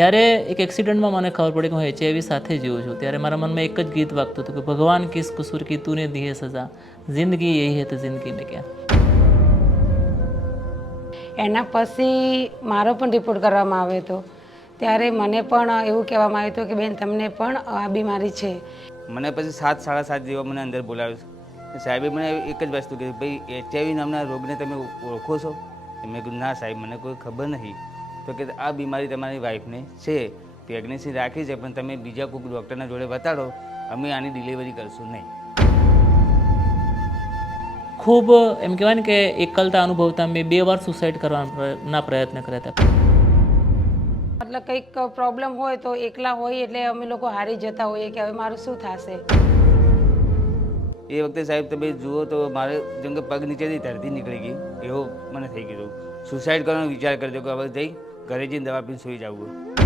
ત્યારે એક એક્સિડન્ટમાં મને ખબર પડી કે હું એચઆઈવી સાથે જીવું છું. ત્યારે મારા મનમાં એક જ ગીત વાગતું હતું કે ભગવાન કિસ કસૂર કી તૂને દીએ સજા. જિંદગી એ હે તો જિંદગી મેં ક્યાં. એના પછી મારો પણ રિપોર્ટ કરવામાં આવ્યો હતો. ત્યારે મને પણ એવું કહેવામાં આવ્યું હતું કે બેન તમને પણ આ બીમારી છે. મને પછી સાત સાડા સાત જેવા મને અંદર બોલાવ્યું સાહેબે મને એક જ વસ્તુ કીધું ભાઈ એચઆઈવી નામના રોગને તમે ઓળખો છો? મેં કીધું ના સાહેબ મને કોઈ ખબર નહીં. તો કે આ બીમારી તમારી વાઈફને છે. પ્રેગ્નન્સી રાખી છે પણ તમે બીજા કોઈક ડૉક્ટરના જોડે બતાડો અમે આની ડિલિવરી કરશું નહીં. ખૂબ એમ કહેવાય ને કે એકલતા અનુભવતા મેં બે વાર સુસાઇડ કરવાના પ્રયત્ન કર્યા હતા. મતલબ કંઈક પ્રોબ્લેમ હોય તો એકલા હોય એટલે અમે લોકો હારી જતા હોઈએ કે હવે મારું શું થશે? એ વખતે સાહેબ તમે જુઓ તો મારે જેમ કે પગ નીચેથી ધરતી નીકળી ગઈ એવો મને થઈ ગયું સુસાઇડ કરવાનો વિચાર કરજો કે હવે જઈ ઘરે જઈને દવા પીને સૂઈ જવું